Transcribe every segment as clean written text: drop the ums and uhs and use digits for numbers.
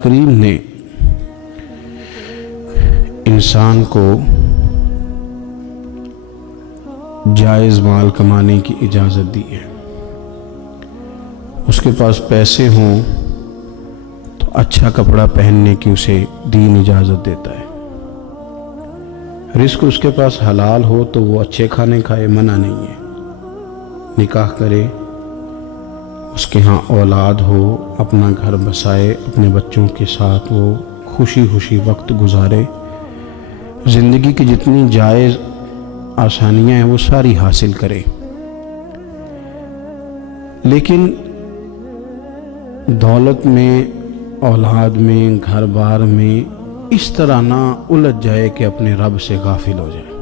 کریم نے انسان کو جائز مال کمانے کی اجازت دی ہے۔ اس کے پاس پیسے ہوں تو اچھا کپڑا پہننے کی اسے دین اجازت دیتا ہے۔ رزق اس کے پاس حلال ہو تو وہ اچھے کھانے کھائے، منع نہیں ہے۔ نکاح کرے، اس کے ہاں اولاد ہو، اپنا گھر بسائے، اپنے بچوں کے ساتھ وہ خوشی خوشی وقت گزارے، زندگی کی جتنی جائز آسانیاں ہیں وہ ساری حاصل کرے۔ لیکن دولت میں، اولاد میں، گھر بار میں اس طرح نہ الجھ جائے کہ اپنے رب سے غافل ہو جائے۔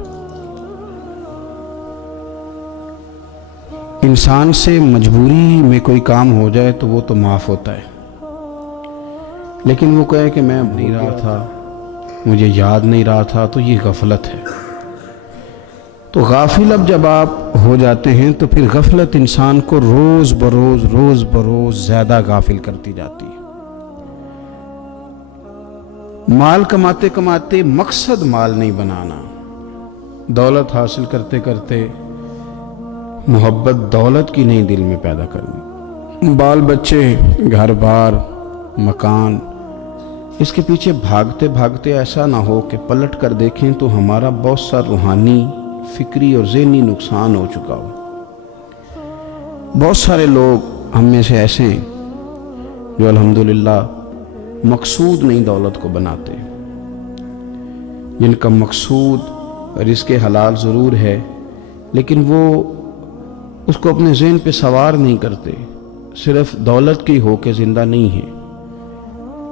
انسان سے مجبوری میں کوئی کام ہو جائے تو وہ تو معاف ہوتا ہے، لیکن وہ کہے کہ میں اب نہیں رہا تھا، مجھے یاد نہیں رہا تھا، تو یہ غفلت ہے۔ تو غافل اب جب آپ ہو جاتے ہیں تو پھر غفلت انسان کو روز بروز زیادہ غافل کرتی جاتی ہے۔ مال کماتے کماتے مقصد مال نہیں بنانا، دولت حاصل کرتے کرتے محبت دولت کی نہیں دل میں پیدا کرنی۔ بال بچے، گھر بار، مکان، اس کے پیچھے بھاگتے بھاگتے ایسا نہ ہو کہ پلٹ کر دیکھیں تو ہمارا بہت سا روحانی، فکری اور ذہنی نقصان ہو چکا ہو۔ بہت سارے لوگ ہم میں سے ایسے ہیں جو الحمدللہ مقصود نہیں دولت کو بناتے، جن کا مقصود رزق حلال ضرور ہے لیکن وہ اس کو اپنے ذہن پہ سوار نہیں کرتے، صرف دولت کی ہو کے زندہ نہیں ہیں،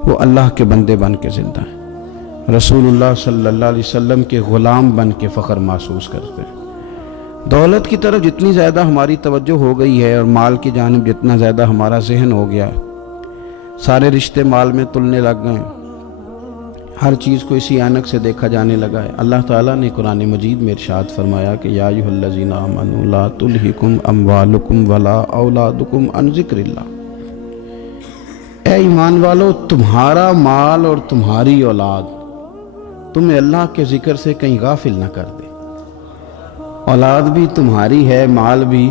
وہ اللہ کے بندے بن کے زندہ ہیں، رسول اللہ صلی اللہ علیہ وسلم کے غلام بن کے فخر محسوس کرتے ہیں۔ دولت کی طرف جتنی زیادہ ہماری توجہ ہو گئی ہے اور مال کی جانب جتنا زیادہ ہمارا ذہن ہو گیا، سارے رشتے مال میں تلنے لگ گئے، ہر چیز کو اسی عینک سے دیکھا جانے لگا ہے۔ اللہ تعالیٰ نے قرآن مجید میں ارشاد فرمایا کہ یا ایھا الذین آمنوا لا تلھکم اموالکم ولا اولادکم عن ذکر اللہ، اے ایمان والو، تمہارا مال اور تمہاری اولاد تمہیں اللہ کے ذکر سے کہیں غافل نہ کر دے۔ اولاد بھی تمہاری ہے، مال بھی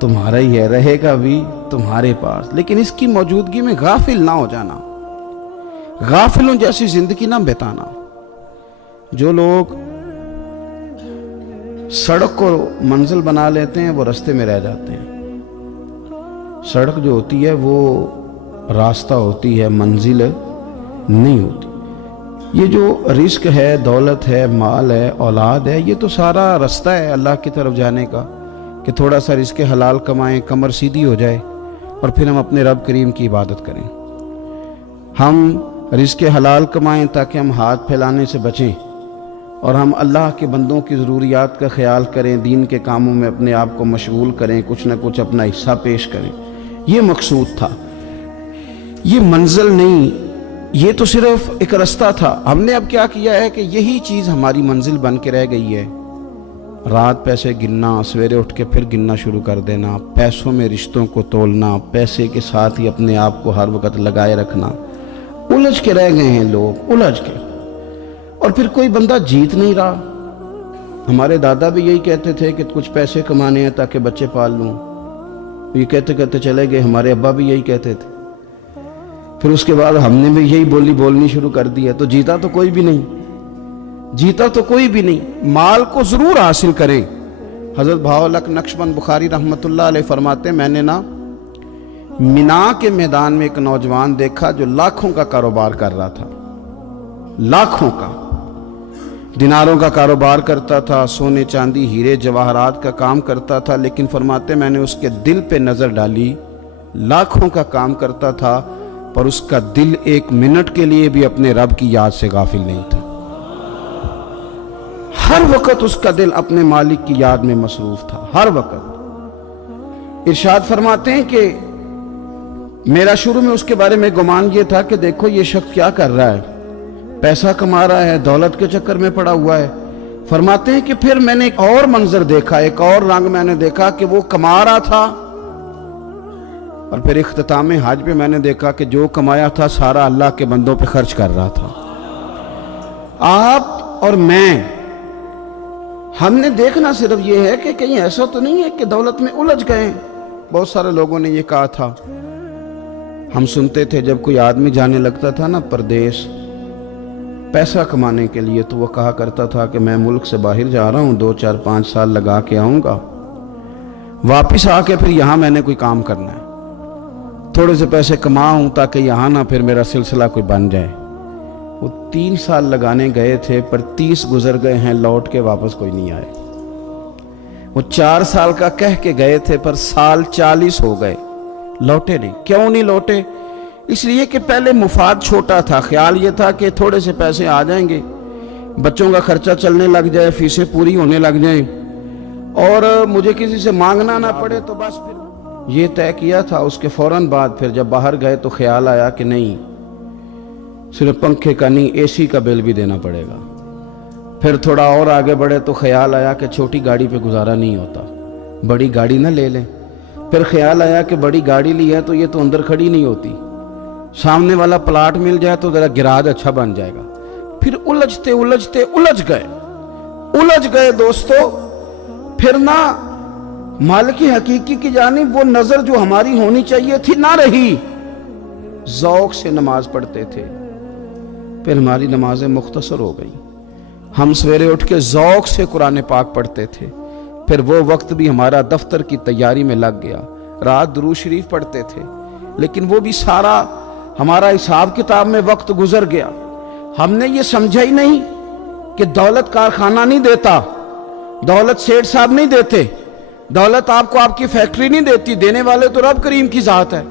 تمہارا ہی ہے، رہے گا بھی تمہارے پاس، لیکن اس کی موجودگی میں غافل نہ ہو جانا، غافلوں جیسی زندگی نہ بتانا۔ جو لوگ سڑک کو منزل بنا لیتے ہیں وہ راستے میں رہ جاتے ہیں۔ سڑک جو ہوتی ہے وہ راستہ ہوتی ہے، منزل نہیں ہوتی۔ یہ جو رزق ہے، دولت ہے، مال ہے، اولاد ہے، یہ تو سارا راستہ ہے اللہ کی طرف جانے کا، کہ تھوڑا سا رزق حلال کمائیں، کمر سیدھی ہو جائے اور پھر ہم اپنے رب کریم کی عبادت کریں۔ ہم رزق حلال کمائیں تاکہ ہم ہاتھ پھیلانے سے بچیں اور ہم اللہ کے بندوں کی ضروریات کا خیال کریں، دین کے کاموں میں اپنے آپ کو مشغول کریں، کچھ نہ کچھ اپنا حصہ پیش کریں۔ یہ مقصود تھا، یہ منزل نہیں، یہ تو صرف ایک راستہ تھا۔ ہم نے اب کیا کیا ہے کہ یہی چیز ہماری منزل بن کے رہ گئی ہے۔ رات پیسے گننا، سویرے اٹھ کے پھر گننا شروع کر دینا، پیسوں میں رشتوں کو تولنا، پیسے کے ساتھ ہی اپنے آپ کو ہر وقت لگائے رکھنا، الجھ کے رہ گئے ہیں لوگ، الجھ کے، اور پھر کوئی بندہ جیت نہیں رہا۔ ہمارے دادا بھی یہی کہتے تھے کہ کچھ پیسے کمانے ہیں تاکہ بچے پال لوں، یہ کہتے کہتے چلے گئے۔ ہمارے ابا بھی یہی کہتے تھے، پھر اس کے بعد ہم نے بھی یہی بولنی شروع کر دی ہے، تو جیتا تو کوئی بھی نہیں، جیتا تو کوئی بھی نہیں۔ مال کو ضرور حاصل کریں۔ حضرت بہاءالحق نقشبند بخاری رحمۃ اللہ علیہ فرماتے ہیں، میں نے مینا کے میدان میں ایک نوجوان دیکھا جو لاکھوں کا کاروبار کر رہا تھا، لاکھوں کا، دیناروں کا کاروبار کرتا تھا، سونے چاندی ہیرے جواہرات کا کام کرتا تھا، لیکن فرماتے میں نے اس کے دل پہ نظر ڈالی، لاکھوں کا کام کرتا تھا پر اس کا دل ایک منٹ کے لیے بھی اپنے رب کی یاد سے غافل نہیں تھا۔ ہر وقت اس کا دل اپنے مالک کی یاد میں مصروف تھا، ہر وقت۔ ارشاد فرماتے ہیں کہ میرا شروع میں اس کے بارے میں گمان یہ تھا کہ دیکھو یہ شخص کیا کر رہا ہے، پیسہ کما رہا ہے، دولت کے چکر میں پڑا ہوا ہے۔ فرماتے ہیں کہ پھر میں نے ایک اور منظر دیکھا، ایک اور رنگ میں نے دیکھا کہ وہ کما رہا تھا اور پھر اختتام حج پہ میں نے دیکھا کہ جو کمایا تھا سارا اللہ کے بندوں پہ خرچ کر رہا تھا. آپ اور میں، ہم نے دیکھنا صرف یہ ہے کہ کہیں ایسا تو نہیں ہے کہ دولت میں الجھ گئے. بہت سارے لوگوں نے یہ کہا تھا، ہم سنتے تھے جب کوئی آدمی جانے لگتا تھا نا پردیس پیسہ کمانے کے لیے، تو وہ کہا کرتا تھا کہ میں ملک سے باہر جا رہا ہوں، 2 4 5 سال لگا کے آؤں گا، واپس آ کے پھر یہاں میں نے کوئی کام کرنا ہے، تھوڑے سے پیسے کماؤں تاکہ یہاں نہ پھر میرا سلسلہ کوئی بن جائے. وہ 3 سال لگانے گئے تھے پر 30 گزر گئے ہیں، لوٹ کے واپس کوئی نہیں آئے. وہ 4 سال کا کہہ کے گئے تھے پر سال 40 ہو گئے، لوٹے نہیں. کیوں نہیں لوٹے؟ اس لیے کہ پہلے مفاد چھوٹا تھا، خیال یہ تھا کہ تھوڑے سے پیسے آ جائیں گے، بچوں کا خرچہ چلنے لگ جائے، فیسیں پوری ہونے لگ جائیں اور مجھے کسی سے مانگنا نہ پڑے، تو بس پھر یہ طے کیا تھا. اس کے فوراً بعد پھر جب باہر گئے تو خیال آیا کہ نہیں، صرف پنکھے کا نہیں اے سی کا بل بھی دینا پڑے گا. پھر تھوڑا اور آگے بڑھے تو خیال آیا کہ چھوٹی گاڑی پہ گزارا نہیں ہوتا، بڑی گاڑی نہ لے لیں. پھر خیال آیا کہ بڑی گاڑی لی ہے تو یہ تو اندر کھڑی نہیں ہوتی، سامنے والا پلاٹ مل جائے تو ذرا گراج اچھا بن جائے گا. پھر الجھ گئے دوستو. پھر نہ مالک حقیقی کی جانب وہ نظر جو ہماری ہونی چاہیے تھی نہ رہی. ذوق سے نماز پڑھتے تھے، پھر ہماری نمازیں مختصر ہو گئیں. ہم سویرے اٹھ کے ذوق سے قرآن پاک پڑھتے تھے، پھر وہ وقت بھی ہمارا دفتر کی تیاری میں لگ گیا. رات درود شریف پڑھتے تھے، لیکن وہ بھی سارا ہمارا حساب کتاب میں وقت گزر گیا. ہم نے یہ سمجھا ہی نہیں کہ دولت کارخانہ نہیں دیتا، دولت سیٹھ صاحب نہیں دیتے، دولت آپ کو آپ کی فیکٹری نہیں دیتی، دینے والے تو رب کریم کی ذات ہے.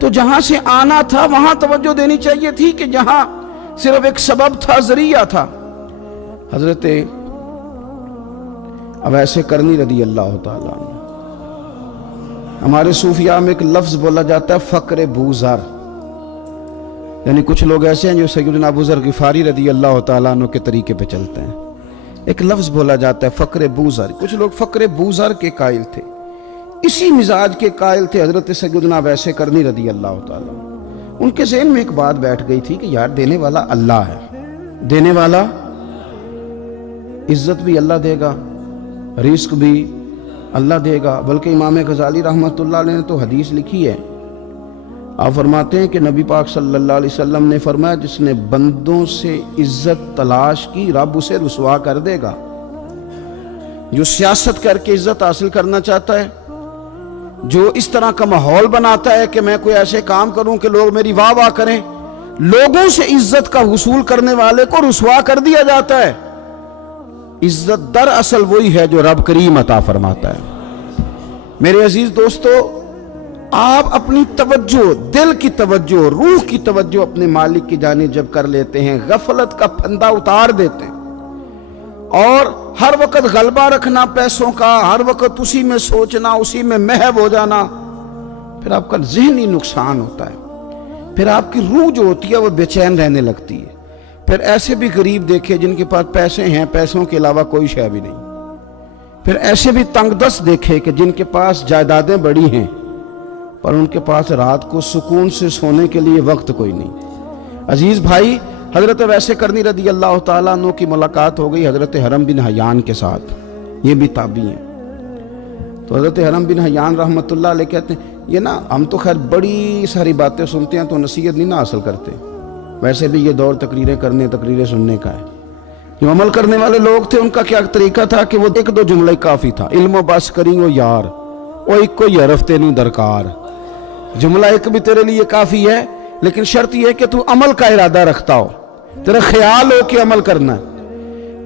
تو جہاں سے آنا تھا وہاں توجہ دینی چاہیے تھی کہ جہاں صرف ایک سبب تھا، ذریعہ تھا. حضرت اویس کرنی رضی اللہ تعالیٰ عنہ، ہمارے صوفیاء میں ایک لفظ بولا جاتا ہے فقر بوزر، یعنی کچھ لوگ ایسے ہیں جو سیدنا ابو ذر غفاری رضی اللہ تعالیٰ عنہ کے طریقے پہ چلتے ہیں. ایک لفظ بولا جاتا ہے فقر بوزر. کچھ لوگ فقر بوزر کے قائل تھے، اسی مزاج کے قائل تھے حضرت سیدنا اویس کرنی رضی اللہ تعالیٰ عنہ. ان کے ذہن میں ایک بات بیٹھ گئی تھی کہ یار دینے والا اللہ ہے، دینے والا، عزت بھی اللہ دے گا، رزق بھی اللہ دے گا. بلکہ امام غزالی رحمۃ اللہ علیہ نے تو حدیث لکھی ہے، آپ فرماتے ہیں کہ نبی پاک صلی اللہ علیہ وسلم نے فرمایا جس نے بندوں سے عزت تلاش کی رب اسے رسوا کر دے گا. جو سیاست کر کے عزت حاصل کرنا چاہتا ہے، جو اس طرح کا ماحول بناتا ہے کہ میں کوئی ایسے کام کروں کہ لوگ میری واہ واہ کریں، لوگوں سے عزت کا حصول کرنے والے کو رسوا کر دیا جاتا ہے. عزت در اصل وہی ہے جو رب کریم عطا فرماتا ہے. میرے عزیز دوستو، آپ اپنی توجہ، دل کی توجہ، روح کی توجہ اپنے مالک کی جانب جب کر لیتے ہیں، غفلت کا پھندا اتار دیتے ہیں اور ہر وقت غلبہ رکھنا پیسوں کا، ہر وقت اسی میں سوچنا، اسی میں محو ہو جانا، پھر آپ کا ذہنی نقصان ہوتا ہے. پھر آپ کی روح جو ہوتی ہے وہ بے چین رہنے لگتی ہے. پھر ایسے بھی غریب دیکھے جن کے پاس پیسے ہیں، پیسوں کے علاوہ کوئی شے بھی نہیں. پھر ایسے بھی تنگ دست دیکھے کہ جن کے پاس جائیدادیں بڑی ہیں پر ان کے پاس رات کو سکون سے سونے کے لیے وقت کوئی نہیں. عزیز بھائی، حضرت اویس کرنی رضی اللہ تعالیٰ عنہ کی ملاقات ہو گئی حضرت حرم بن حیان کے ساتھ، یہ بھی تابعی ہیں. تو حضرت حرم بن حیان رحمۃ اللہ علیہ کہتے ہیں یہ نا ہم تو خیر بڑی ساری باتیں سنتے ہیں تو نصیحت نہیں نہ حاصل کرتے، ویسے بھی یہ دور تقریریں سننے کا ہے. جو عمل کرنے والے لوگ تھے ان کا کیا طریقہ تھا کہ وہ 1-2 جملے کافی تھا. علم و بس کری ہو یار وہ ایک کوئی حرف تے نہیں درکار. جملہ ایک بھی تیرے لیے کافی ہے، لیکن شرط یہ ہے کہ تو عمل کا ارادہ رکھتا ہو، تیرا خیال ہو کہ عمل کرنا ہے.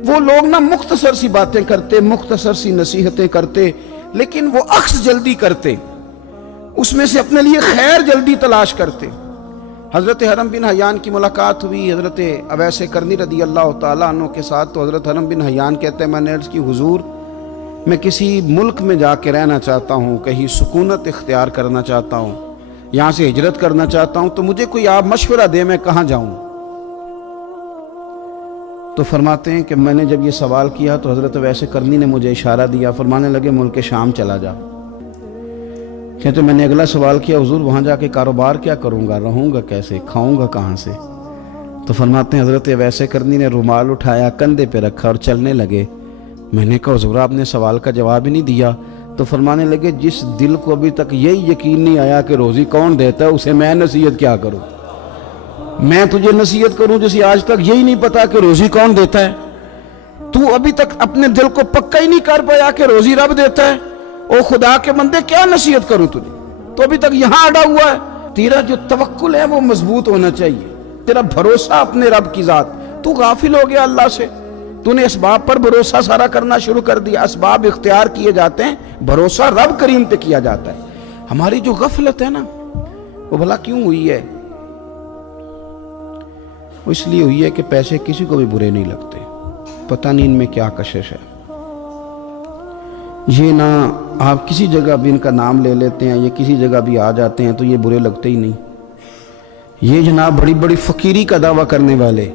وہ لوگ نا مختصر سی باتیں کرتے، مختصر سی نصیحتیں کرتے، لیکن وہ عکس جلدی کرتے، اس میں سے اپنے لیے خیر جلدی تلاش کرتے. حضرت حرم بن حیان کی ملاقات ہوئی حضرت اویس کرنی رضی اللہ تعالیٰ عنہ کے ساتھ. تو حضرت حرم بن حیان کہتے ہیں میں نے عرض کی حضور میں کسی ملک میں جا کے رہنا چاہتا ہوں، کہیں سکونت اختیار کرنا چاہتا ہوں، یہاں سے ہجرت کرنا چاہتا ہوں، تو مجھے کوئی آپ مشورہ دے میں کہاں جاؤں. تو فرماتے ہیں کہ میں نے جب یہ سوال کیا تو حضرت اویس کرنی نے مجھے اشارہ دیا، فرمانے لگے ملک شام چلا جا. کہتے میں نے اگلا سوال کیا حضور وہاں جا کے کاروبار کیا کروں گا، رہوں گا کیسے، کھاؤں گا کہاں سے؟ تو فرماتے ہیں حضرت ویسے کرنی نے رومال اٹھایا، کندھے پہ رکھا اور چلنے لگے۔ میں نے کہا حضور آپ نے سوال کا جواب ہی نہیں دیا۔ تو فرمانے لگے جس دل کو ابھی تک یہی یقین نہیں آیا کہ روزی کون دیتا ہے، اسے میں نصیحت کیا کروں؟ میں تجھے نصیحت کروں جسے آج تک یہی نہیں پتا کہ روزی کون دیتا ہے؟ تو ابھی تک اپنے دل کو پکا ہی نہیں کر پایا کہ روزی رب دیتا ہے؟ او خدا کے بندے کیا نصیحت کروں تجھے؟ تو ابھی تک یہاں اڑا ہوا ہے۔ تیرا جو توکل ہے وہ مضبوط ہونا چاہیے، تیرا بھروسہ اپنے رب کی ذات۔ تو غافل ہو گیا اللہ سے، تو نے اسباب پر بھروسہ سارا کرنا شروع کر دیا۔ اسباب اختیار کیے جاتے ہیں، بھروسہ رب کریم پہ کیا جاتا ہے۔ ہماری جو غفلت ہے نا، وہ بھلا کیوں ہوئی ہے؟ وہ اس لیے ہوئی ہے کہ پیسے کسی کو بھی برے نہیں لگتے، پتہ نہیں ان میں کیا کشش ہے۔ یہ نہ آپ کسی جگہ بھی ان کا نام لے لیتے ہیں، یہ کسی جگہ بھی آ جاتے ہیں تو یہ برے لگتے ہی نہیں۔ یہ جناب بڑی بڑی فقیری کا دعویٰ کرنے والے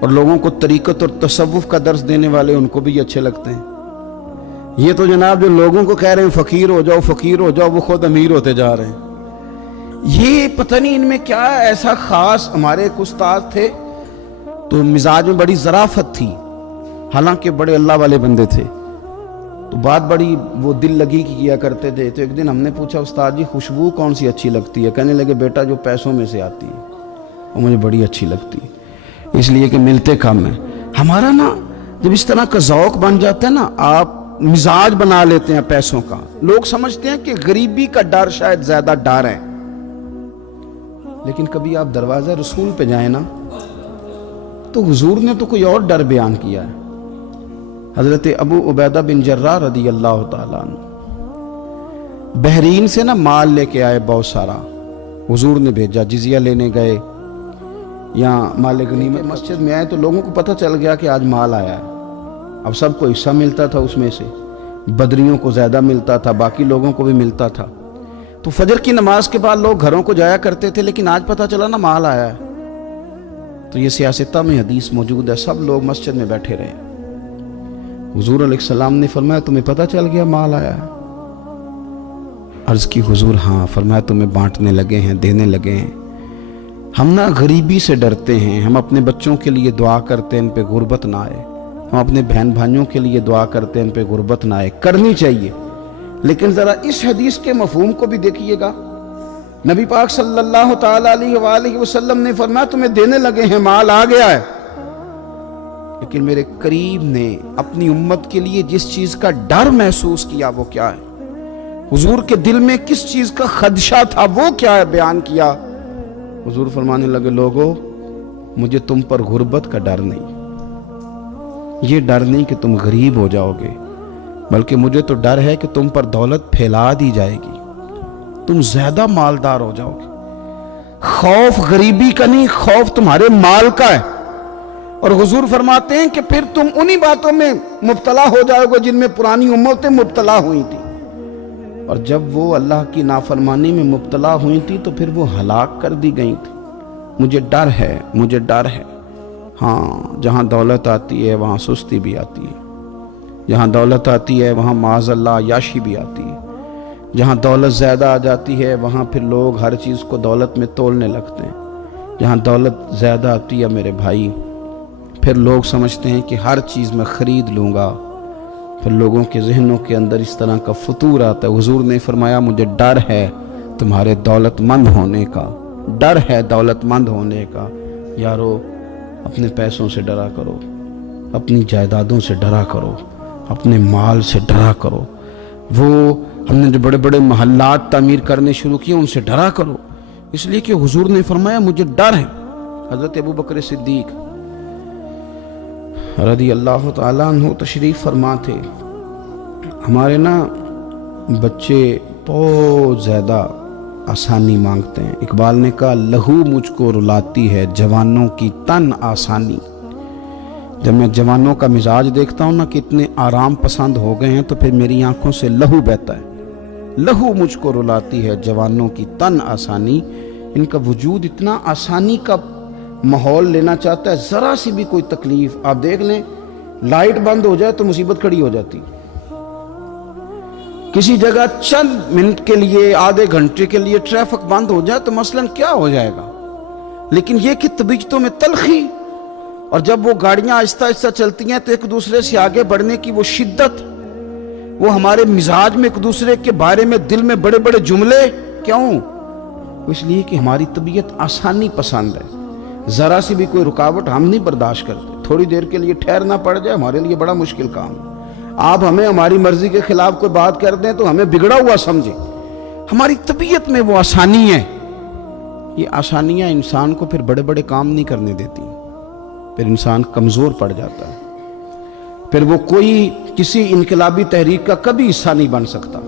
اور لوگوں کو طریقت اور تصوف کا درس دینے والے، ان کو بھی اچھے لگتے ہیں۔ یہ تو جناب جو لوگوں کو کہہ رہے ہیں فقیر ہو جاؤ فقیر ہو جاؤ، وہ خود امیر ہوتے جا رہے ہیں۔ یہ پتہ نہیں ان میں کیا ایسا خاص۔ ہمارے ایک استاد تھے تو مزاج میں بڑی ظرافت تھی، حالانکہ بڑے اللہ والے بندے تھے، تو بات بڑی وہ دل لگی کی کیا کرتے تھے۔ تو ایک دن ہم نے پوچھا استاد جی خوشبو کون سی اچھی لگتی ہے؟ کہنے لگے بیٹا جو پیسوں میں سے آتی ہے وہ مجھے بڑی اچھی لگتی ہے، اس لیے کہ ملتے کم ہیں۔ ہمارا نا جب اس طرح کا ذوق بن جاتا ہے نا، آپ مزاج بنا لیتے ہیں پیسوں کا۔ لوگ سمجھتے ہیں کہ غریبی کا ڈر شاید زیادہ ڈر ہے، لیکن کبھی آپ دروازہ رسول پہ جائیں نا تو حضور نے تو کوئی اور ڈر بیان کیا ہے۔ حضرت ابو عبیدہ بن جراح رضی اللہ تعالیٰ عنہ بحرین سے نا مال لے کے آئے بہت سارا، حضور نے بھیجا، جزیہ لینے گئے یا مال غنیمت، مسجد میں آئے تو لوگوں کو پتہ چل گیا کہ آج مال آیا ہے۔ اب سب کو حصہ ملتا تھا، اس میں سے بدریوں کو زیادہ ملتا تھا، باقی لوگوں کو بھی ملتا تھا۔ تو فجر کی نماز کے بعد لوگ گھروں کو جایا کرتے تھے، لیکن آج پتہ چلا نا مال آیا ہے۔ تو یہ سیاستہ میں حدیث موجود ہے، سب لوگ مسجد میں بیٹھے رہے۔ حضور علیہ السلام نے فرمایا تمہیں پتہ چل گیا مال آیا ہے؟ عرض کی حضور ہاں۔ فرمایا تمہیں بانٹنے لگے ہیں، دینے لگے ہیں۔ ہم نا غریبی سے ڈرتے ہیں، ہم اپنے بچوں کے لیے دعا کرتے ہیں ان پہ غربت نہ آئے، ہم اپنے بہن بھائیوں کے لیے دعا کرتے ہیں ان پہ غربت نہ آئے، کرنی چاہیے۔ لیکن ذرا اس حدیث کے مفہوم کو بھی دیکھیے گا۔ نبی پاک صلی اللہ تعالیٰ علیہ وآلہ وسلم نے فرمایا تمہیں دینے لگے ہیں، مال آ گیا ہے، لیکن میرے قریب نے اپنی امت کے لیے جس چیز کا ڈر محسوس کیا وہ کیا ہے؟ حضور کے دل میں کس چیز کا خدشہ تھا وہ کیا ہے بیان کیا۔ حضور فرمانے لگے لوگو مجھے تم پر غربت کا ڈر نہیں، یہ ڈر نہیں کہ تم غریب ہو جاؤ گے، بلکہ مجھے تو ڈر ہے کہ تم پر دولت پھیلا دی جائے گی، تم زیادہ مالدار ہو جاؤ گے۔ خوف غریبی کا نہیں، خوف تمہارے مال کا ہے۔ اور حضور فرماتے ہیں کہ پھر تم انہی باتوں میں مبتلا ہو جاؤ گے جن میں پرانی امتیں مبتلا ہوئی تھی، اور جب وہ اللہ کی نافرمانی میں مبتلا ہوئی تھی تو پھر وہ ہلاک کر دی گئی تھی۔ مجھے ڈر ہے، مجھے ڈر ہے۔ ہاں جہاں دولت آتی ہے وہاں سستی بھی آتی ہے، جہاں دولت آتی ہے وہاں معاذ اللہ عیاشی بھی آتی ہے، جہاں دولت زیادہ آ جاتی ہے وہاں پھر لوگ ہر چیز کو دولت میں تولنے لگتے ہیں۔ جہاں دولت زیادہ آتی ہے میرے بھائی، پھر لوگ سمجھتے ہیں کہ ہر چیز میں خرید لوں گا، پھر لوگوں کے ذہنوں کے اندر اس طرح کا فطور آتا ہے۔ حضور نے فرمایا مجھے ڈر ہے تمہارے دولت مند ہونے کا، ڈر ہے دولت مند ہونے کا۔ یارو اپنے پیسوں سے ڈرا کرو، اپنی جائیدادوں سے ڈرا کرو، اپنے مال سے ڈرا کرو۔ وہ ہم نے جو بڑے بڑے محلات تعمیر کرنے شروع کیے ان سے ڈرا کرو، اس لیے کہ حضور نے فرمایا مجھے ڈر ہے۔ حضرت ابوبکر صدیق رضی اللہ تعالیٰ عنہ تشریف فرما تھے۔ ہمارے نا بچے بہت زیادہ آسانی مانگتے ہیں۔ اقبال نے کہا لہو مجھ کو رلاتی ہے جوانوں کی تن آسانی۔ جب میں جوانوں کا مزاج دیکھتا ہوں نا کہ اتنے آرام پسند ہو گئے ہیں تو پھر میری آنکھوں سے لہو بہتا ہے۔ لہو مجھ کو رلاتی ہے جوانوں کی تن آسانی۔ ان کا وجود اتنا آسانی کا ماحول لینا چاہتا ہے، ذرا سی بھی کوئی تکلیف آپ دیکھ لیں، لائٹ بند ہو جائے تو مصیبت کھڑی ہو جاتی۔ کسی جگہ چند منٹ کے لیے آدھے گھنٹے کے لیے ٹریفک بند ہو جائے تو مثلاً کیا ہو جائے گا، لیکن یہ کہ طبیعتوں میں تلخی، اور جب وہ گاڑیاں آہستہ آہستہ چلتی ہیں تو ایک دوسرے سے آگے بڑھنے کی وہ شدت، وہ ہمارے مزاج میں ایک دوسرے کے بارے میں دل میں بڑے بڑے جملے، کیوں؟ اس لیے کہ ہماری طبیعت آسانی پسند ہے، ذرا سی بھی کوئی رکاوٹ ہم نہیں برداشت کرتے، تھوڑی دیر کے لیے ٹھہرنا پڑ جائے ہمارے لیے بڑا مشکل کام ہے۔ آپ ہمیں ہماری مرضی کے خلاف کوئی بات کر دیں تو ہمیں بگڑا ہوا سمجھیں، ہماری طبیعت میں وہ آسانی ہے۔ یہ آسانیاں انسان کو پھر بڑے بڑے کام نہیں کرنے دیتی، پھر انسان کمزور پڑ جاتا ہے، پھر وہ کوئی کسی انقلابی تحریک کا کبھی حصہ نہیں بن سکتا۔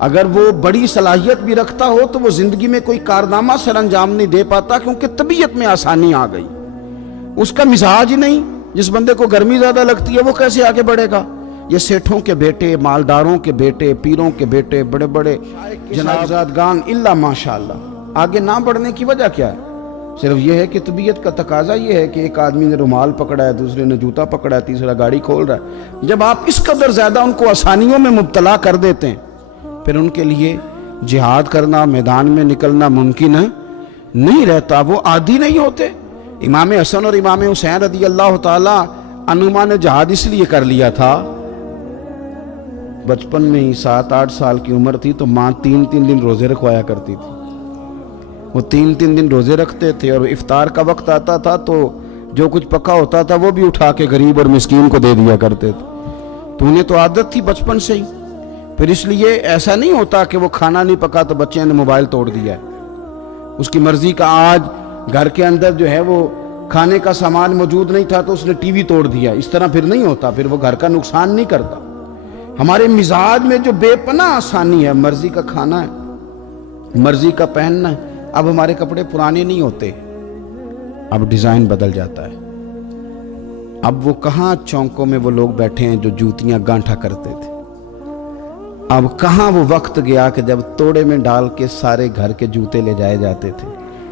اگر وہ بڑی صلاحیت بھی رکھتا ہو تو وہ زندگی میں کوئی کارنامہ سر انجام نہیں دے پاتا، کیونکہ طبیعت میں آسانی آ گئی، اس کا مزاج ہی نہیں۔ جس بندے کو گرمی زیادہ لگتی ہے وہ کیسے آگے بڑھے گا؟ یہ سیٹھوں کے بیٹے، مالداروں کے بیٹے، پیروں کے بیٹے، بڑے بڑے جنازادگان الا ماشاءاللہ، آگے نہ بڑھنے کی وجہ کیا ہے؟ صرف یہ ہے کہ طبیعت کا تقاضا یہ ہے کہ ایک آدمی نے رومال پکڑا ہے، دوسرے نے جوتا پکڑا ہے، تیسرا گاڑی کھول رہا ہے۔ جب آپ اس قدر زیادہ ان کو آسانیوں میں مبتلا کر دیتے ہیں، پھر ان کے لیے جہاد کرنا، میدان میں نکلنا ممکن نہیں رہتا، وہ عادی نہیں ہوتے۔ امام حسن اور امام حسین رضی اللہ تعالی عنہما نے جہاد اس لیے کر لیا تھا، بچپن میں ہی 7-8 سال کی عمر تھی تو ماں 3 دن روزے رکھوایا کرتی تھی، وہ 3 دن روزے رکھتے تھے، اور افطار کا وقت آتا تھا تو جو کچھ پکا ہوتا تھا وہ بھی اٹھا کے غریب اور مسکین کو دے دیا کرتے تھے۔ تو انہیں تو عادت تھی بچپن سے ہی، پھر اس لیے ایسا نہیں ہوتا کہ وہ کھانا نہیں پکا تو بچے نے موبائل توڑ دیا ہے، اس کی مرضی کا۔ آج گھر کے اندر جو ہے وہ کھانے کا سامان موجود نہیں تھا تو اس نے ٹی وی توڑ دیا، اس طرح پھر نہیں ہوتا، پھر وہ گھر کا نقصان نہیں کرتا۔ ہمارے مزاج میں جو بے پناہ آسانی ہے، مرضی کا کھانا ہے، مرضی کا پہننا ہے۔ اب ہمارے کپڑے پرانے نہیں ہوتے، اب ڈیزائن بدل جاتا ہے۔ اب وہ کہاں چونکوں میں وہ لوگ بیٹھے ہیں جو جوتیاں گانٹھا کرتے تھے، اب کہاں وہ وقت گیا کہ جب توڑے میں ڈال کے سارے گھر کے جوتے لے جائے جاتے تھے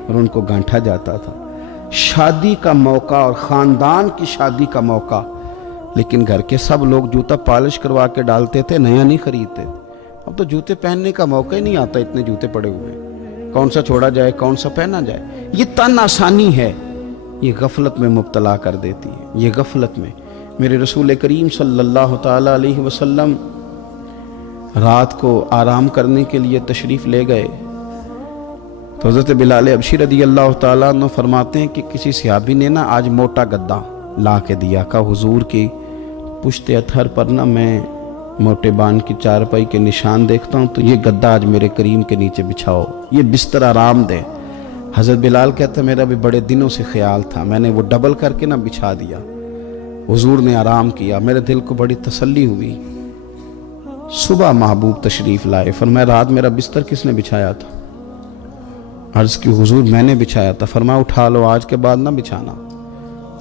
اور ان کو گانٹھا جاتا تھا۔ شادی کا موقع اور خاندان کی شادی کا موقع، لیکن گھر کے سب لوگ جوتا پالش کروا کے ڈالتے تھے، نیا نہیں خریدتے۔ اب تو جوتے پہننے کا موقع ہی نہیں آتا، اتنے جوتے پڑے ہوئے، کون سا چھوڑا جائے کون سا پہنا جائے۔ یہ تن آسانی ہے، یہ غفلت میں مبتلا کر دیتی ہے، یہ غفلت میں۔ میرے رسول کریم صلی اللہ تعالی علیہ وسلم رات کو آرام کرنے کے لیے تشریف لے گئے تو حضرت بلال حبشی رضی اللہ تعالیٰ عنہ فرماتے ہیں کہ کسی صحابی نے نا آج موٹا گدا لا کے دیا، کہا حضور کی پشت اتھر پر نا میں موٹے بان کی چارپائی کے نشان دیکھتا ہوں، تو یہ گدا آج میرے کریم کے نیچے بچھاؤ، یہ بستر آرام دے۔ حضرت بلال کہتا میرا بھی بڑے دنوں سے خیال تھا، میں نے وہ ڈبل کر کے نا بچھا دیا، حضور نے آرام کیا، میرے دل کو بڑی تسلی ہوئی۔ صبح محبوب تشریف لائے، فرمایا رات میرا بستر کس نے بچھایا تھا؟ عرض کی حضور میں نے بچھایا تھا۔ فرمایا اٹھا لو، آج کے بعد نہ بچھانا،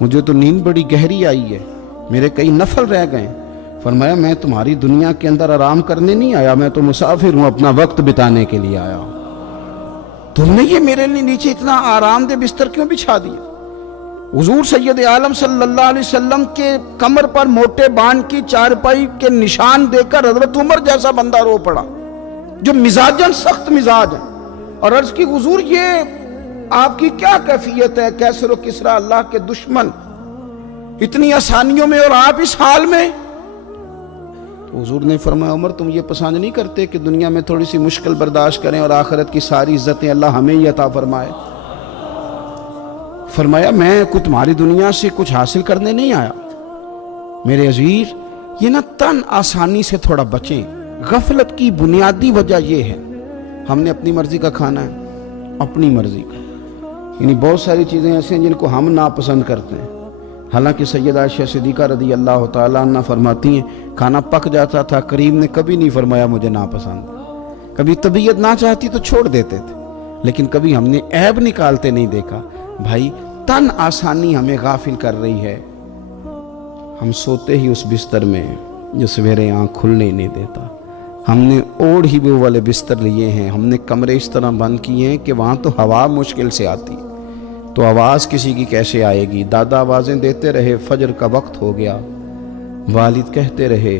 مجھے تو نیند بڑی گہری آئی ہے، میرے کئی نفل رہ گئے۔ فرمایا میں تمہاری دنیا کے اندر آرام کرنے نہیں آیا، میں تو مسافر ہوں، اپنا وقت بتانے کے لیے آیا ہوں، تم نے یہ میرے لیے نیچے اتنا آرام دہ بستر کیوں بچھا دیا؟ حضور سید عالم صلی اللہ علیہ وسلم کے کمر پر موٹے بان کی چارپائی کے نشان دے کر حضرت عمر جیسا بندہ رو پڑا جو مزاجن سخت مزاج ہے، اور عرض کی حضور یہ آپ کی کیا کیفیت ہے؟ کیسر و کسرا اللہ کے دشمن اتنی آسانیوں میں اور آپ اس حال میں؟ تو حضور نے فرمایا عمر تم یہ پسند نہیں کرتے کہ دنیا میں تھوڑی سی مشکل برداشت کریں اور آخرت کی ساری عزتیں اللہ ہمیں ہی عطا فرمائے؟ فرمایا میں کچھ تمہاری دنیا سے کچھ حاصل کرنے نہیں آیا میرے عزیز، یہ نہ تن آسانی سے تھوڑا بچیں۔ غفلت کی بنیادی وجہ یہ ہے ہم نے اپنی مرضی کا کھانا ہے، اپنی مرضی کا، یعنی بہت ساری چیزیں ایسے ہیں جن کو ہم ناپسند کرتے ہیں، حالانکہ سیدہ عائشہ صدیقہ رضی اللہ تعالیٰ عنہ فرماتی ہیں کھانا پک جاتا تھا، کریم نے کبھی نہیں فرمایا مجھے ناپسند، کبھی طبیعت نہ چاہتی تو چھوڑ دیتے تھے، لیکن کبھی ہم نے عیب نکالتے نہیں دیکھا۔ بھائی تن آسانی ہمیں غافل کر رہی ہے، ہم سوتے ہی اس بستر میں جو سویرے آنکھ کھلنے ہی نہیں دیتا، ہم نے اوڑھ ہی وہ والے بستر لیے ہیں، ہم نے کمرے اس طرح بند کیے ہیں کہ وہاں تو ہوا مشکل سے آتی، تو آواز کسی کی کیسے آئے گی؟ دادا آوازیں دیتے رہے فجر کا وقت ہو گیا، والد کہتے رہے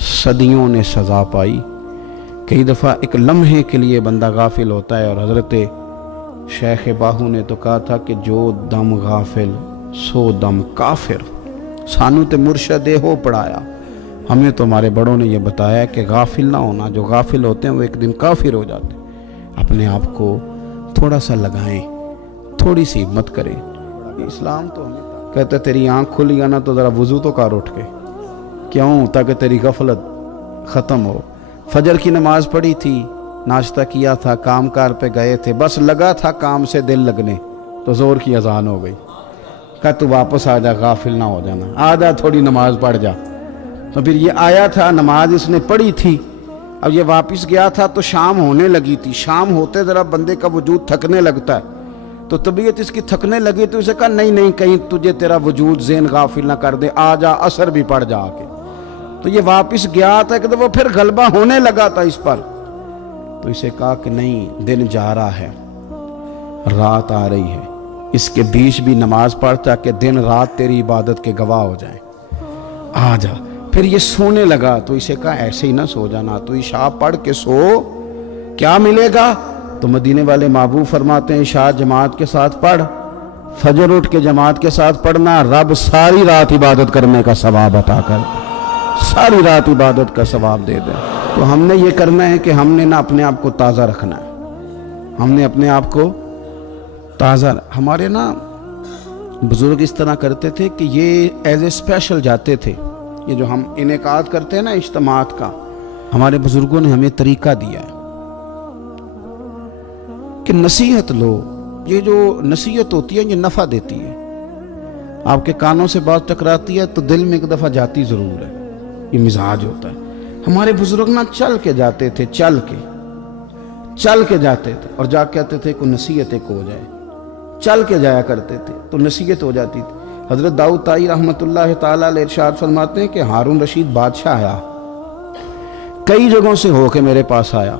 صدیوں نے سزا پائی. کئی دفعہ ایک لمحے کے لیے بندہ غافل ہوتا ہے, اور حضرت شیخ باہو نے تو کہا تھا کہ جو دم غافل سو دم کافر. سانو تے مرشد ہو پڑھایا, ہمیں تو ہمارے بڑوں نے یہ بتایا کہ غافل نہ ہونا. جو غافل ہوتے ہیں وہ ایک دن کافر ہو جاتے ہیں. اپنے آپ کو تھوڑا سا لگائیں, تھوڑی سی ہمت کریں. اسلام تو ہمیں کہتا ہے تیری آنکھ کھلی نا تو ذرا وضو تو کر اٹھ کے, کیوں؟ تاکہ تیری غفلت ختم ہو. فجر کی نماز پڑھی تھی, ناشتہ کیا تھا, کام کار پہ گئے تھے, بس لگا تھا کام سے دل لگنے تو زور کی اذان ہو گئی. کہا تو واپس آ جا, غافل نہ ہو جانا, آ جا تھوڑی نماز پڑھ جا. تو پھر یہ آیا تھا, نماز اس نے پڑھی تھی, اب یہ واپس گیا تھا تو شام ہونے لگی تھی. شام ہوتے ذرا بندے کا وجود تھکنے لگتا ہے, تو طبیعت اس کی تھکنے لگی تو اسے کہا نہیں کہیں تجھے تیرا وجود ذہن غافل نہ کر دے, آ جا عصر بھی پڑھ جا کے. تو یہ واپس گیا تھا کہ وہ پھر غلبہ ہونے لگا تھا اس پر, تو اسے کہا کہ نہیں, دن جا رہا ہے, رات آ رہی ہے, اس کے بیچ بھی نماز پڑھ تاکہ دن رات تیری عبادت کے گواہ ہو جائیں, آ جا. پھر یہ سونے لگا تو اسے کہا ایسے ہی نہ سو جانا, تو عشاء پڑھ کے سو, کیا ملے گا؟ تو مدینے والے محبوب فرماتے ہیں عشاء جماعت کے ساتھ پڑھ, فجر اٹھ کے جماعت کے ساتھ پڑھنا, رب ساری رات عبادت کرنے کا ثواب عطا کر, ساری رات عبادت کا ثواب دے دے. تو ہم نے یہ کرنا ہے کہ ہم نے نا اپنے آپ کو تازہ رکھنا ہے, ہم نے اپنے آپ کو تازہ. ہمارے نا بزرگ اس طرح کرتے تھے کہ یہ ایز اے اسپیشل جاتے تھے. یہ جو ہم انعقاد کرتے ہیں نا اجتماعات کا, ہمارے بزرگوں نے ہمیں طریقہ دیا ہے کہ نصیحت لو. یہ جو نصیحت ہوتی ہے یہ نفع دیتی ہے. آپ کے کانوں سے بات ٹکراتی ہے تو دل میں ایک دفعہ جاتی ضرور ہے, یہ مزاج ہوتا ہے. ہمارے بزرگ نا چل کے جاتے تھے, چل کے جاتے تھے, اور جا کہتے تھے کوئی نصیحت ایک ہو جائے. چل کے جایا کرتے تھے تو نصیحت ہو جاتی تھی. حضرت داؤد طائی رحمۃ اللہ تعالیٰ علیہ ارشاد فرماتے ہیں کہ ہارون رشید بادشاہ آیا, کئی جگہوں سے ہو کے میرے پاس آیا,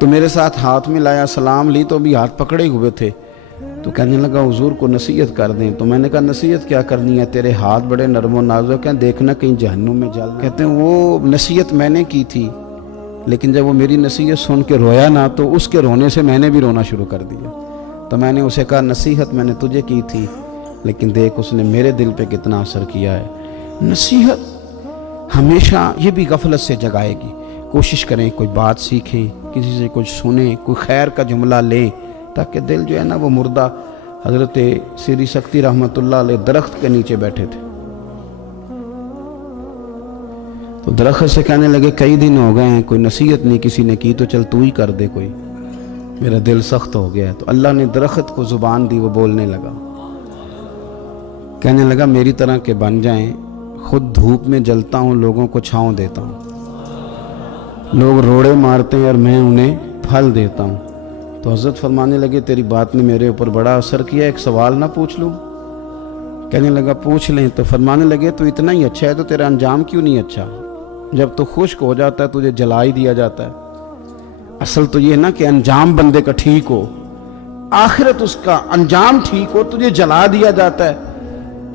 تو میرے ساتھ ہاتھ میں لایا, سلام لی تو بھی ہاتھ پکڑے ہوئے تھے. تو کہنے لگا حضور کو نصیحت کر دیں. تو میں نے کہا نصیحت کیا کرنی ہے, تیرے ہاتھ بڑے نرم و نازک ہیں, دیکھنا کہیں جہنم میں جل. کہتے ہیں وہ نصیحت میں نے کی تھی, لیکن جب وہ میری نصیحت سن کے رویا نا تو اس کے رونے سے میں نے بھی رونا شروع کر دیا. تو میں نے اسے کہا نصیحت میں نے تجھے کی تھی, لیکن دیکھ اس نے میرے دل پہ کتنا اثر کیا ہے. نصیحت ہمیشہ یہ بھی غفلت سے جگائے گی. کوشش کریں کوئی بات سیکھیں, کسی سے کچھ سنیں, کوئی خیر کا جملہ لیں, تاکہ دل جو ہے نا وہ مردہ. حضرت سری سکتی رحمۃ اللہ علیہ درخت کے نیچے بیٹھے تھے, تو درخت سے کہنے لگے کئی دن ہو گئے ہیں کوئی نصیحت نہیں کسی نے کی, تو چل تو ہی کر دے کوئی, میرا دل سخت ہو گیا ہے. تو اللہ نے درخت کو زبان دی, وہ بولنے لگا, کہنے لگا میری طرح کے بن جائیں, خود دھوپ میں جلتا ہوں, لوگوں کو چھاؤں دیتا ہوں, لوگ روڑے مارتے ہیں اور میں انہیں پھل دیتا ہوں. تو حضرت فرمانے لگے تیری بات نے میرے اوپر بڑا اثر کیا, ایک سوال نہ پوچھ لوں؟ کہنے لگا پوچھ لیں. تو فرمانے لگے تو اتنا ہی اچھا ہے تو تیرا انجام کیوں نہیں اچھا؟ جب تو خشک ہو جاتا ہے تجھے جلا ہی دیا جاتا ہے. اصل تو یہ نا کہ انجام بندے کا ٹھیک ہو, آخرت اس کا انجام ٹھیک ہو, تجھے جلا دیا جاتا ہے.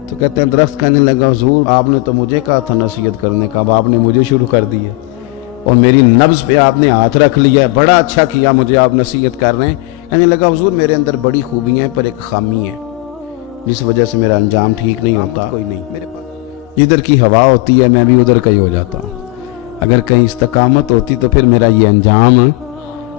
تو کہتے ہیں درخت کہنے لگا حضور آپ نے تو مجھے کہا تھا نصیحت کرنے کا, اب آپ نے مجھے شروع کر دی ہے, اور میری نبض پہ آپ نے ہاتھ رکھ لیا ہے, بڑا اچھا کیا مجھے آپ نصیحت کر رہے ہیں. کہنے لگا حضور میرے اندر بڑی خوبیاں ہیں پر ایک خامی ہے جس وجہ سے میرا انجام ٹھیک نہیں ہوتا. کوئی نہیں, میرے پاس جدھر کی ہوا ہوتی ہے میں بھی ادھر کا ہی ہو جاتا ہوں. اگر کہیں استقامت ہوتی تو پھر میرا یہ انجام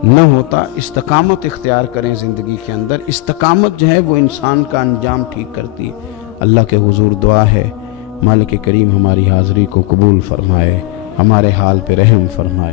نہ ہوتا. استقامت اختیار کریں زندگی کے اندر, استقامت جو ہے وہ انسان کا انجام ٹھیک کرتی ہے. اللہ کے حضور دعا ہے مالک کریم ہماری حاضری کو قبول فرمائے, ہمارے حال پہ رحم فرمائے.